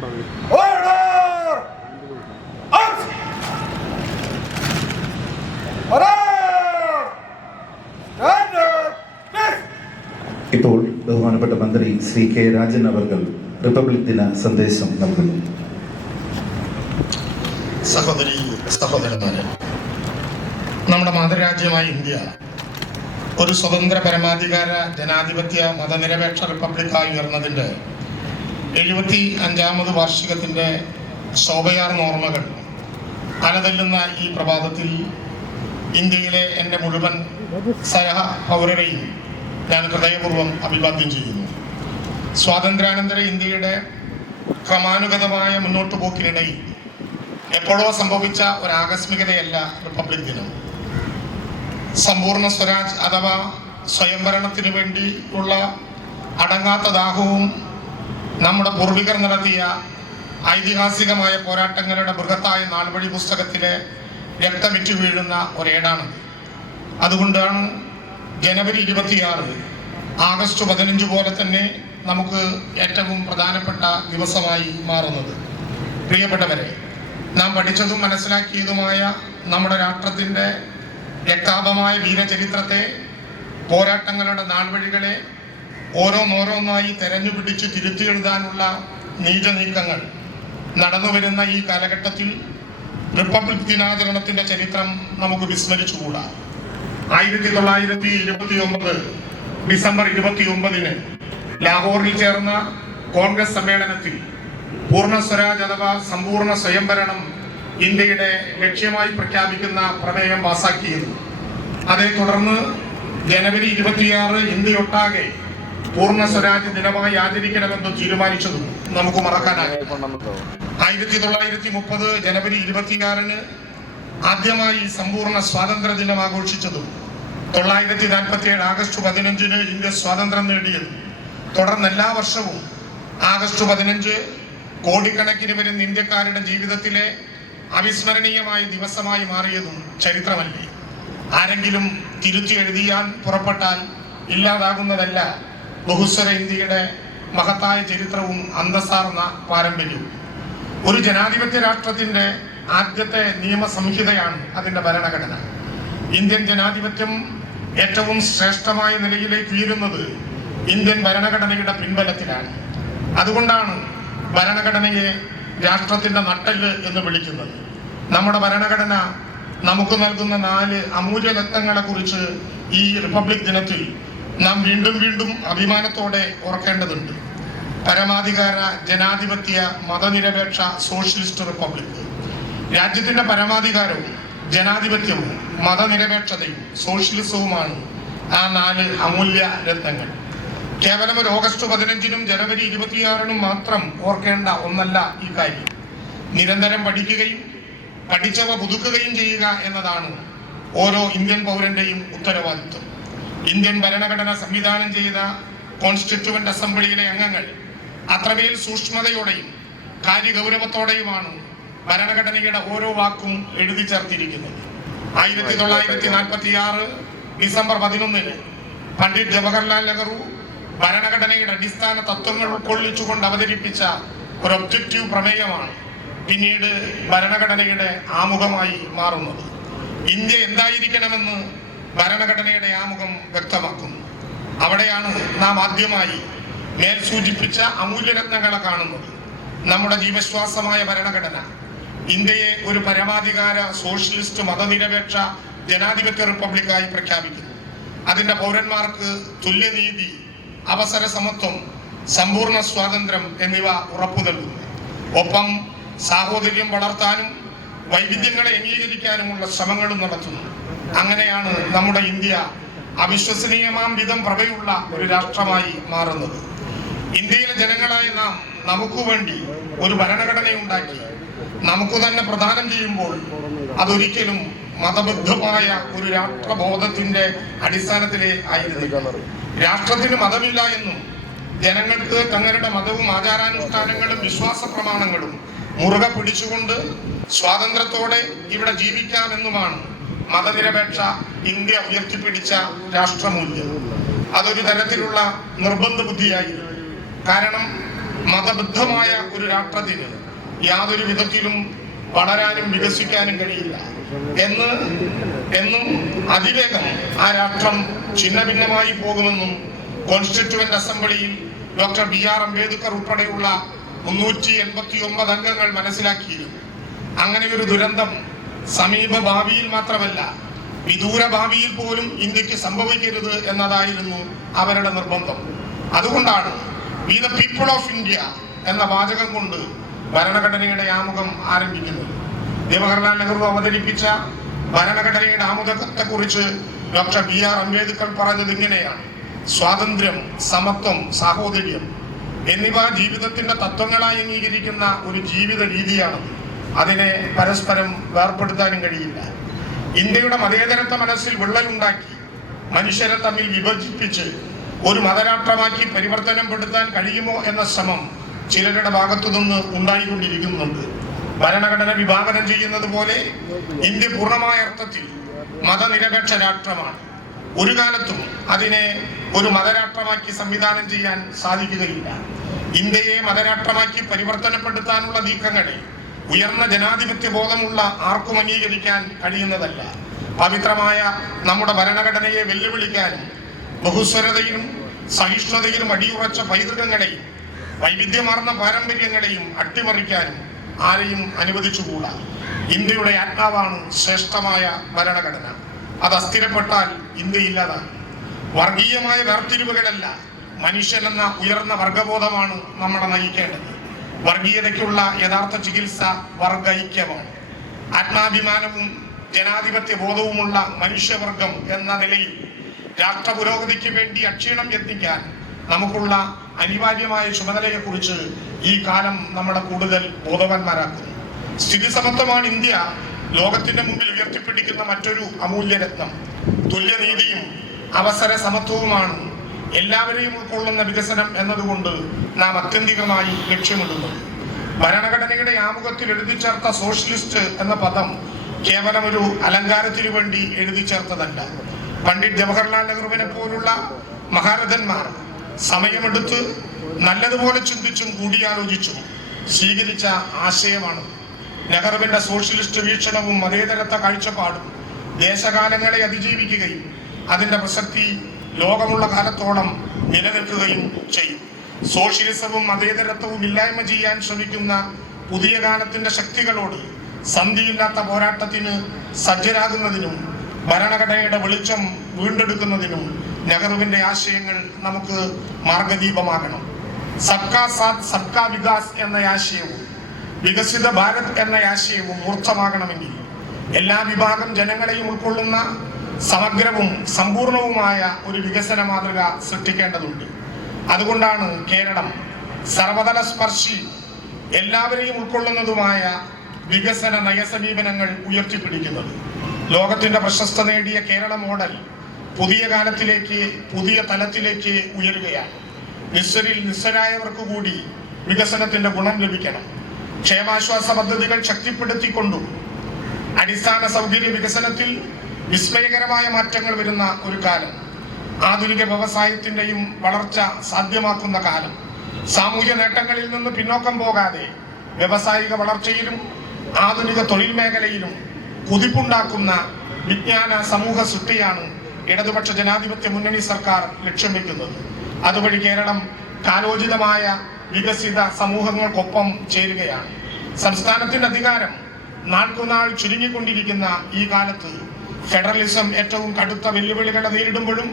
ഇപ്പോൾ ബഹുമാനപ്പെട്ട മന്ത്രി ശ്രീ കെ രാജൻ അവർകൾ റിപ്പബ്ലിക് ദിന സന്ദേശം നൽകുന്നു. സഹോദരി സഹോദരന്മാരെ, നമ്മുടെ മാതൃരാജ്യമായ ഇന്ത്യ ഒരു സ്വതന്ത്ര പരമാധികാര ജനാധിപത്യ മതനിരപേക്ഷ റിപ്പബ്ലിക്കായി ഉയർന്നതിൻ്റെ 75ാമത് വാർഷികത്തിൻ്റെ ശോഭയാർന്ന ഓർമ്മകൾ അലതല്ലുന്ന ഈ പ്രഭാതത്തിൽ ഇന്ത്യയിലെ എൻ്റെ മുഴുവൻ സഹ പൗരരെയും ഞാൻ ഹൃദയപൂർവ്വം അഭിവാദ്യം ചെയ്യുന്നു. സ്വാതന്ത്ര്യാനന്തര ഇന്ത്യയുടെ ക്രമാനുഗതമായ മുന്നോട്ടു പോക്കിനിടയിൽ എപ്പോഴോ സംഭവിച്ച ഒരു ആകസ്മികതയല്ല റിപ്പബ്ലിക് ദിനം. സമ്പൂർണ്ണ സ്വരാജ് അഥവാ സ്വയംഭരണത്തിന് വേണ്ടിയുള്ള അടങ്ങാത്ത ദാഹവും നമ്മുടെ പൂർവികർ നടത്തിയ ഐതിഹാസികമായ പോരാട്ടങ്ങളുടെ ബൃഹത്തായ നാൾവഴി പുസ്തകത്തിലെ രക്തമിറ്റു വീഴുന്ന ഒരേടാണത്. അതുകൊണ്ടാണ് ജനുവരി 26 ആഗസ്റ്റ് 15 പോലെ തന്നെ നമുക്ക് ഏറ്റവും പ്രധാനപ്പെട്ട ദിവസമായി മാറുന്നത്. പ്രിയപ്പെട്ടവരെ, നാം പഠിച്ചതും മനസ്സിലാക്കിയതുമായ നമ്മുടെ രാഷ്ട്രത്തിൻ്റെ രക്താപമായ വീരചരിത്രത്തെ, പോരാട്ടങ്ങളുടെ നാൾവഴികളെ ഓരോന്നോരോന്നായി തെരഞ്ഞുപിടിച്ച് തിരുത്തിയെഴുതാനുള്ള നീചനീക്കങ്ങൾ നടന്നുവരുന്ന ഈ കാലഘട്ടത്തിൽ റിപ്പബ്ലിക് ദിനാചരണത്തിൻ്റെ ചരിത്രം നമുക്ക് വിസ്മരിച്ചുകൂടാ. 1929 ഡിസംബർ 29 ലാഹോറിൽ ചേർന്ന കോൺഗ്രസ് സമ്മേളനത്തിൽ പൂർണ്ണ സ്വരാജ് അഥവാ സമ്പൂർണ്ണ സ്വയംഭരണം ഇന്ത്യയുടെ ലക്ഷ്യമായി പ്രഖ്യാപിക്കുന്ന പ്രമേയം പാസാക്കിയിരുന്നു. അതേ തുടർന്ന് ജനുവരി 26 ഇന്ത്യയൊട്ടാകെ പൂർണ്ണ സ്വരാജ് ദിനമായി ആചരിക്കണമെന്ന് തീരുമാനിച്ചതും നമുക്ക് മറക്കാനാകില്ല. 1930 ജനുവരി 26 ആദ്യമായി സമ്പൂർണ്ണ സ്വാതന്ത്ര്യ ദിനം ആഘോഷിച്ചതും 1947 ആഗസ്റ്റ് 15 ഇന്ത്യ സ്വാതന്ത്ര്യം നേടിയതും തുടർന്ന് എല്ലാ വർഷവും ആഗസ്റ്റ് 15 കോടിക്കണക്കിന് വരുന്ന ഇന്ത്യക്കാരുടെ ജീവിതത്തിലെ അവിസ്മരണീയമായ ദിവസമായി മാറിയതും ചരിത്രമല്ലേ. ആരെങ്കിലും തിരുത്തി എഴുതിയാൻ പുറപ്പെട്ടാൽ ഇല്ലാതാകുന്നതല്ല ബഹുസ്വര ഇന്ത്യയുടെ മഹത്തായ ചരിത്രവും അന്തസ്സാർന്ന പാരമ്പര്യവും. ഒരു ജനാധിപത്യ രാഷ്ട്രത്തിന്റെ ആദ്യത്തെ നിയമസംഹിതയാണ് അതിന്റെ ഭരണഘടന. ഇന്ത്യൻ ജനാധിപത്യം ഏറ്റവും ശ്രേഷ്ഠമായ നിലയിലേക്ക് ഉയരുന്നത് ഇന്ത്യൻ ഭരണഘടനയുടെ പിൻബലത്തിലാണ്. അതുകൊണ്ടാണ് ഭരണഘടനയെ രാഷ്ട്രത്തിന്റെ നട്ടെല്ല് എന്ന് വിളിക്കുന്നത്. നമ്മുടെ ഭരണഘടന നമുക്ക് നൽകുന്ന 4 അമൂല്യ രത്നങ്ങളെ കുറിച്ച് ഈ റിപ്പബ്ലിക് ദിനത്തിൽ നാം വീണ്ടും വീണ്ടും അഭിമാനത്തോടെ ഓർക്കേണ്ടതുണ്ട്. പരമാധികാര ജനാധിപത്യ മതനിരപേക്ഷ സോഷ്യലിസ്റ്റ് റിപ്പബ്ലിക്. രാജ്യത്തിന്റെ പരമാധികാരവും ജനാധിപത്യവും മതനിരപേക്ഷതയും സോഷ്യലിസവുമാണ് ആ 4 അമൂല്യ രത്നങ്ങൾ. കേവലം ഒരു ഓഗസ്റ്റ് 15 ജനുവരി 26 മാത്രം ഓർക്കേണ്ട ഒന്നല്ല ഈ കാര്യം. നിരന്തരം പഠിക്കുകയും പഠിച്ചവ പുതുക്കുകയും ചെയ്യുക എന്നതാണ് ഓരോ ഇന്ത്യൻ പൗരന്റെയും ഉത്തരവാദിത്വം. ഇന്ത്യൻ ഭരണഘടന സംവിധാനം ചെയ്ത കോൺസ്റ്റിറ്റ്യൂവന്റ് അസംബ്ലിയിലെ അംഗങ്ങൾ അത്രമേൽ സൂക്ഷ്മതയോടെയും കാര്യഗൗരവത്തോടെയുമാണ് ഭരണഘടനയുടെ ഓരോ വാക്കും എഴുതി ചേർത്തിരിക്കുന്നത്. 1946 ഡിസംബർ 11 പണ്ഡിറ്റ് ജവഹർലാൽ നെഹ്റു ഭരണഘടനയുടെ അടിസ്ഥാന തത്വങ്ങൾ ഉൾക്കൊള്ളിച്ചുകൊണ്ട് അവതരിപ്പിച്ച ഒരു ഒബ്ജക്റ്റീവ് പ്രമേയമാണ് പിന്നീട് ഭരണഘടനയുടെ ആമുഖമായി മാറുന്നത്. ഇന്ത്യ എന്തായിരിക്കണമെന്ന് ഭരണഘടനയുടെ ആമുഖം വ്യക്തമാക്കുന്നു. അവിടെയാണ് നാം ആദ്യമായി മേൽ സൂചിപ്പിച്ച അമൂല്യരത്നങ്ങളെ കാണുന്നത്. നമ്മുടെ ജീവശ്വാസമായ ഭരണഘടന ഇന്ത്യയെ ഒരു പരമാധികാര സോഷ്യലിസ്റ്റ് മതനിരപേക്ഷ ജനാധിപത്യ റിപ്പബ്ലിക്കായി പ്രഖ്യാപിക്കുന്നു. അതിന്റെ പൗരന്മാർക്ക് തുല്യനീതി, അവസര സമത്വം, സമ്പൂർണ്ണ സ്വാതന്ത്ര്യം എന്നിവ ഉറപ്പു നൽകുന്നു. ഒപ്പം സാഹോദര്യം വളർത്താനും വൈവിധ്യങ്ങളെ അംഗീകരിക്കാനുമുള്ള ശ്രമങ്ങളും നടത്തുന്നു. അങ്ങനെയാണ് നമ്മുടെ ഇന്ത്യ അവിശ്വസനീയമാം വിധം പ്രഭയുള്ള ഒരു രാഷ്ട്രമായി മാറുന്നത്. ഇന്ത്യയിലെ ജനങ്ങളായ നാം നമുക്ക് വേണ്ടി ഒരു ഭരണഘടനയുണ്ടാക്കി നമുക്ക് തന്നെ പ്രദാനം ചെയ്യുമ്പോൾ അതൊരിക്കലും മതബദ്ധമായ ഒരു രാഷ്ട്രബോധത്തിന്റെ അടിസ്ഥാനത്തിലേ ആയിരുന്നില്ല. രാഷ്ട്രത്തിന് മതമില്ല എന്നും ജനങ്ങൾക്ക് തങ്ങളുടെ മതവും ആചാരാനുഷ്ഠാനങ്ങളും വിശ്വാസ പ്രമാണങ്ങളും മുറുകെ പിടിച്ചുകൊണ്ട് സ്വാതന്ത്ര്യത്തോടെ ഇവിടെ ജീവിക്കാമെന്നുമാണ് മതനിരപേക്ഷ ഇന്ത്യ ഉയർത്തിപ്പിടിച്ച രാഷ്ട്രമൂല്യം. അതൊരു തരത്തിലുള്ള നിർബന്ധ ബുദ്ധിയായിരുന്നു. കാരണം മതബദ്ധമായ ഒരു രാഷ്ട്രത്തിന് യാതൊരു വിധത്തിലും വളരാനും വികസിക്കാനും കഴിയില്ല എന്നും അതിവേഗം ആ രാഷ്ട്രം ഛിന്ന ഭിന്നമായി പോകുമെന്നും കോൺസ്റ്റിറ്റ്യൂവന്റ് അസംബ്ലിയിൽ ഡോക്ടർ BR അംബേദ്കർ ഉൾപ്പെടെയുള്ള 389 അംഗങ്ങൾ മനസ്സിലാക്കിയിരുന്നു. അങ്ങനെ ഒരു ദുരന്തം സമീപ ഭാവിയിൽ മാത്രമല്ല വിദൂര ഭാവിയിൽ പോലും ഇന്ത്യക്ക് സംഭവിക്കരുത് എന്നതായിരുന്നു അവരുടെ നിർബന്ധം. അതുകൊണ്ടാണ് we the people of India എന്ന വാചകം കൊണ്ട് ഭരണഘടനയുടെ ആമുഖം ആരംഭിക്കുന്നത്. ജവഹർലാൽ നെഹ്റു അവതരിപ്പിച്ച ഭരണഘടനയുടെ ആമുഖത്തെ കുറിച്ച് ഡോക്ടർ BR അംബേദ്കർ പറഞ്ഞത് ഇങ്ങനെയാണ്: സ്വാതന്ത്ര്യം, സമത്വം, സാഹോദര്യം എന്നിവ ജീവിതത്തിന്റെ തത്വങ്ങളായി അംഗീകരിക്കുന്ന ഒരു ജീവിത രീതിയാണ്. അതിനെ പരസ്പരം വേർപെടുത്താനും കഴിയില്ല. ഇന്ത്യയുടെ മതേതരത്വ മനസ്സിൽ വിള്ളലുണ്ടാക്കി മനുഷ്യരെ തമ്മിൽ വിഭജിപ്പിച്ച് ഒരു മതരാഷ്ട്രമാക്കി പരിവർത്തനപ്പെടുത്താൻ കഴിയുമോ എന്ന ശ്രമം ചിലരുടെ ഭാഗത്തുനിന്ന് ഉണ്ടായിക്കൊണ്ടിരിക്കുന്നുണ്ട്. ഭരണഘടന വിഭാവനം ചെയ്യുന്നത് പോലെ ഇന്ത്യ പൂർണ്ണമായ അർത്ഥത്തിൽ മതനിരപേക്ഷ രാഷ്ട്രമാണ്. ഒരു കാലത്തും അതിനെ ഒരു മതരാഷ്ട്രമാക്കി സംവിധാനം ചെയ്യാൻ സാധിക്കുകയില്ല. ഇന്ത്യയെ മതരാഷ്ട്രമാക്കി പരിവർത്തനപ്പെടുത്താനുള്ള നീക്കങ്ങളെ ഉയർന്ന ജനാധിപത്യ ബോധമുള്ള ആർക്കും അംഗീകരിക്കാൻ കഴിയുന്നതല്ല. പവിത്രമായ നമ്മുടെ ഭരണഘടനയെ വെല്ലുവിളിക്കാനും ബഹുസ്വരതയിലും സഹിഷ്ണുതയിലും അടിയുറച്ച പൈതൃകങ്ങളെയും വൈവിധ്യമാർന്ന പാരമ്പര്യങ്ങളെയും അട്ടിമറിക്കാനും ആരെയും അനുവദിച്ചുകൂടാ. ഇന്ത്യയുടെ ആത്മാവാണ് ശ്രേഷ്ഠമായ ഭരണഘടന. അത് അസ്ഥിരപ്പെട്ടാൽ ഇന്ത്യ ഇല്ലാതാണ്. വർഗീയമായ വേർതിരിവുകളല്ല, മനുഷ്യനെന്ന ഉയർന്ന വർഗബോധമാണ് നമ്മളെ നയിക്കേണ്ടത്. വർഗീയതയ്ക്കുള്ള യഥാർത്ഥ ചികിത്സ വർഗൈക്യമാണ്. ആത്മാഭിമാനവും ജനാധിപത്യ ബോധവുമുള്ള മനുഷ്യവർഗം എന്ന നിലയിൽ രാഷ്ട്ര പുരോഗതിക്ക് വേണ്ടി അക്ഷീണം യത്നിക്കാൻ നമുക്കുള്ള അനിവാര്യമായ ചുമതലയെക്കുറിച്ച് ഈ കാലം നമ്മളെ കൂടുതൽ ബോധവാന്മാരാക്കുന്നു. സ്ഥിതി സമത്വമാണ് ഇന്ത്യ ലോകത്തിന്റെ മുമ്പിൽ ഉയർത്തിപ്പിടിക്കുന്ന മറ്റൊരു അമൂല്യരത്നം. തുല്യനീതിയും അവസര സമത്വവുമാണ് എല്ലാവരെയും ഉൾക്കൊള്ളുന്ന വികസനം എന്നതുകൊണ്ട് നാം ആത്യന്തികമായി ലക്ഷ്യമിടുന്നത്. ഭരണഘടനയുടെ ആമുഖത്തിൽ എഴുതി ചേർത്ത സോഷ്യലിസ്റ്റ് എന്ന പദം കേവലം ഒരു അലങ്കാരത്തിനു വേണ്ടി എഴുതി ചേർത്തതല്ല. പണ്ഡിറ്റ് ജവഹർലാൽ നെഹ്റുവിനെ പോലുള്ള മഹാരഥന്മാർ സമയമെടുത്ത് നല്ലതുപോലെ ചിന്തിച്ചും കൂടിയാലോചിച്ചും സ്വീകരിച്ച ആശയമാണ്. നെഹ്റുവിന്റെ സോഷ്യലിസ്റ്റ് വീക്ഷണവും മതേതരത്വ കാഴ്ചപ്പാടും ദേശകാലങ്ങളെ അതിജീവിക്കുകയും അതിന്റെ പ്രസക്തി ലോകമുള്ള കാലത്തോളം നിലനിൽക്കുകയും ചെയ്യും. സോഷ്യലിസവും മതേതരത്വവും ഇല്ലായ്മ ചെയ്യാൻ ശ്രമിക്കുന്ന പുതിയ കാലത്തിന്റെ ശക്തികളോട് സന്ധിയില്ലാത്ത പോരാട്ടത്തിന് സജ്ജരാകുന്നതിനും ഭരണഘടനയുടെ വെളിച്ചം വീണ്ടെടുക്കുന്നതിനും നെഹ്റുവിന്റെ ആശയങ്ങൾ നമുക്ക് മാർഗദീപമാകണം. സബ്കാ സാത്ത് സബ്കാ വികാസ് എന്ന ആശയവും വികസിത ഭാരത് എന്ന ആശയവും മൂർത്തമാകണമെങ്കിൽ എല്ലാ വിഭാഗം ജനങ്ങളെയും ഉൾക്കൊള്ളുന്ന സമഗ്രവും സമ്പൂർണവുമായ ഒരു വികസന മാതൃക സൃഷ്ടിക്കേണ്ടതുണ്ട്. അതുകൊണ്ടാണ് കേരളം സർവതല സ്പർശി എല്ലാവരെയും ഉൾക്കൊള്ളുന്നതുമായ വികസന നയസമീപനങ്ങൾ ഉയർത്തിപ്പിടിക്കുന്നത്. ലോകത്തിന്റെ പ്രശസ്ത നേടിയ കേരള മോഡൽ പുതിയ കാലത്തിലേക്ക്, പുതിയ തലത്തിലേക്ക് ഉയരുകയാണ്. നിസ്സരായവർക്ക് കൂടി വികസനത്തിന്റെ ഗുണം ലഭിക്കണം. ക്ഷേമാശ്വാസ പദ്ധതികൾ ശക്തിപ്പെടുത്തിക്കൊണ്ടും അടിസ്ഥാന സൗകര്യ വികസനത്തിൽ വിസ്മയകരമായ മാറ്റങ്ങൾ വരുന്ന ഒരു കാലം. ആധുനിക വ്യവസായത്തിന്റെയും വളർച്ച സാധ്യമാക്കുന്ന കാലം. സാമൂഹ്യ നേട്ടങ്ങളിൽ നിന്ന് പിന്നോക്കം പോകാതെ വ്യവസായിക വളർച്ചയിലും ആധുനിക തൊഴിൽ മേഖലയിലും കുതിപ്പുണ്ടാക്കുന്ന വിജ്ഞാന സമൂഹ സൃഷ്ടിയാണ് ഇടതുപക്ഷ ജനാധിപത്യ മുന്നണി സർക്കാർ ലക്ഷ്യം വെക്കുന്നത്. അതുവഴി കേരളം കാലോചിതമായ വികസിത സമൂഹങ്ങൾക്കൊപ്പം ചേരുകയാണ്. സംസ്ഥാനത്തിന്റെ അധികാരം നാൾക്കുനാൾ ചുരുങ്ങിക്കൊണ്ടിരിക്കുന്ന ഈ കാലത്ത് ഫെഡറലിസം ഏറ്റവും കടുത്ത വെല്ലുവിളികളെ നേരിടുമ്പോഴും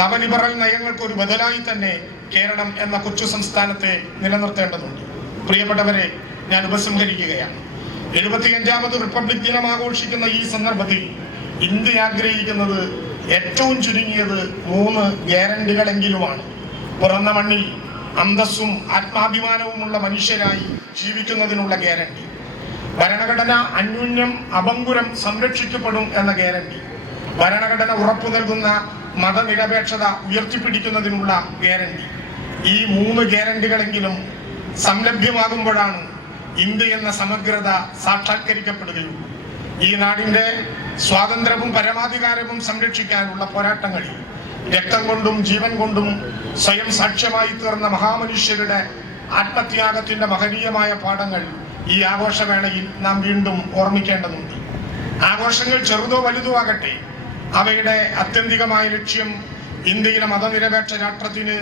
നവലിബറൽ നയങ്ങൾക്ക് ഒരു ബദലായി തന്നെ കേരളം എന്ന കൊച്ചു സംസ്ഥാനത്തെ നിലനിർത്തേണ്ടതുണ്ട്. പ്രിയപ്പെട്ടവരെ, ഞാൻ ഉപസംഹരിക്കുകയാണ്. 75ാമത് റിപ്പബ്ലിക് ദിനം ആഘോഷിക്കുന്ന ഈ സന്ദർഭത്തിൽ ഇന്ത്യ ആഗ്രഹിക്കുന്നത് ഏറ്റവും ചുരുങ്ങിയത് 3 ഗ്യാരണ്ടികളെങ്കിലുമാണ്. പിറന്ന മണ്ണിൽ അന്തസ്സും ആത്മാഭിമാനവുമുള്ള മനുഷ്യരായി ജീവിക്കുന്നതിനുള്ള ഗ്യാരണ്ടി. ഭരണഘടന അന്യോന്യം അഭംഗുരം സംരക്ഷിക്കപ്പെടും എന്ന ഗ്യാരണ്ടി. ഭരണഘടന ഉറപ്പു നൽകുന്ന മതനിരപേക്ഷത ഉയർത്തിപ്പിടിക്കുന്നതിനുള്ള ഗ്യാരണ്ടി. ഈ 3 ഗ്യാരണ്ടികളെങ്കിലും സംലഭ്യമാകുമ്പോഴാണ് ഇന്ത്യ എന്ന സമഗ്രത സാക്ഷാത്കരിക്കപ്പെടുകയുള്ളൂ. ഈ നാടിന്റെ സ്വാതന്ത്ര്യവും പരമാധികാരവും സംരക്ഷിക്കാനുള്ള പോരാട്ടങ്ങളിൽ രക്തം കൊണ്ടും ജീവൻ കൊണ്ടും സ്വയം സാക്ഷ്യമായി തീർന്ന മഹാമനുഷ്യരുടെ ആത്മത്യാഗത്തിന്റെ മഹനീയമായ പാഠങ്ങൾ ഈ ആഘോഷവേളയിൽ നാം വീണ്ടും ഓർമ്മിക്കേണ്ടതുണ്ട്. ആഘോഷങ്ങൾ ചെറുതോ വലുതോ ആകട്ടെ, അവയുടെ ആത്യന്തികമായ ലക്ഷ്യം ഇന്ത്യയിലെ മതനിരപേക്ഷ രാഷ്ട്രത്തിന്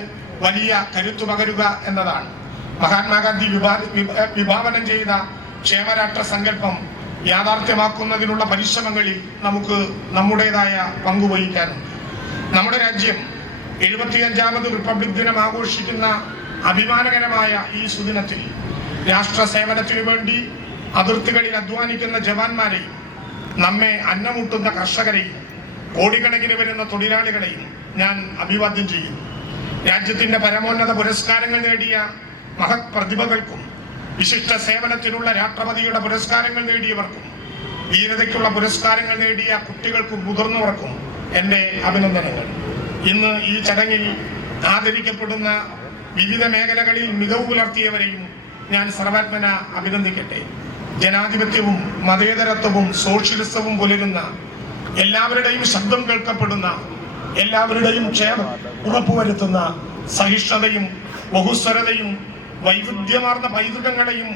വലിയ കരുത്തു പകരുക എന്നതാണ്. മഹാത്മാഗാന്ധി വിഭാവനം ചെയ്ത ക്ഷേമരാഷ്ട്ര സങ്കല്പം യാഥാർത്ഥ്യമാക്കുന്നതിനുള്ള പരിശ്രമങ്ങളിൽ നമുക്ക് നമ്മുടേതായ പങ്കുവഹിക്കാനുണ്ട്. നമ്മുടെ രാജ്യം 75ാമത് റിപ്പബ്ലിക് ദിനം ആഘോഷിക്കുന്ന അഭിമാനകരമായ ഈ സുദിനത്തിൽ രാഷ്ട്ര സേവനത്തിനു വേണ്ടി അതിർത്തികളിൽ അധ്വാനിക്കുന്ന ജവാന്മാരെയും നമ്മെ അന്നമുട്ടുന്ന കർഷകരെയും കോടിക്കണക്കിന് വരുന്ന തൊഴിലാളികളെയും ഞാൻ അഭിവാദ്യം ചെയ്യുന്നു. രാജ്യത്തിന്റെ പരമോന്നത പുരസ്കാരങ്ങൾ നേടിയ മഹത് പ്രതിഭകൾക്കും വിശിഷ്ട സേവനത്തിനുള്ള രാഷ്ട്രപതിയുടെ പുരസ്കാരങ്ങൾ നേടിയവർക്കും ധീരതയ്ക്കുള്ള പുരസ്കാരങ്ങൾ നേടിയ കുട്ടികൾക്കും മുതിർന്നവർക്കും എൻ്റെ അഭിനന്ദനങ്ങൾ. ഇന്ന് ഈ ചടങ്ങിൽ ആദരിക്കപ്പെടുന്ന വിവിധ മേഖലകളിൽ മികവ് പുലർത്തിയവരെയും ഞാൻ സർവാത്മന അഭിനന്ദിക്കട്ടെ. ജനാധിപത്യവും മതേതരത്വവും സോഷ്യലിസവും പുലരുന്ന, എല്ലാവരുടെയും ശബ്ദം കേൾക്കപ്പെടുന്ന, എല്ലാവരുടെയും ക്ഷേമം ഉറപ്പുവരുത്തുന്ന, സഹിഷ്ണുതയും ബഹുസ്വരതയും വൈവിധ്യമാർന്ന പൈതൃകങ്ങളെയും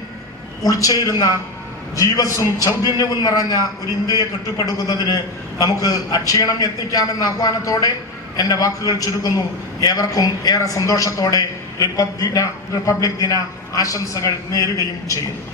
ഉൾച്ചേരുന്ന ജീവസ്സും ചൗതന്യവും നിറഞ്ഞ ഒരു ഇന്ത്യയെ കെട്ടിപ്പടുക്കുന്നതിന് നമുക്ക് അക്ഷീണം യത്നിക്കാമെന്ന ആഹ്വാനത്തോടെ എൻ്റെ വാക്കുകൾ ചുരുക്കുന്നു. ഏവർക്കും ഏറെ സന്തോഷത്തോടെ റിപ്പബ്ലിക് ദിന ആശംസകൾ നേരുകയും ചെയ്യുന്നു.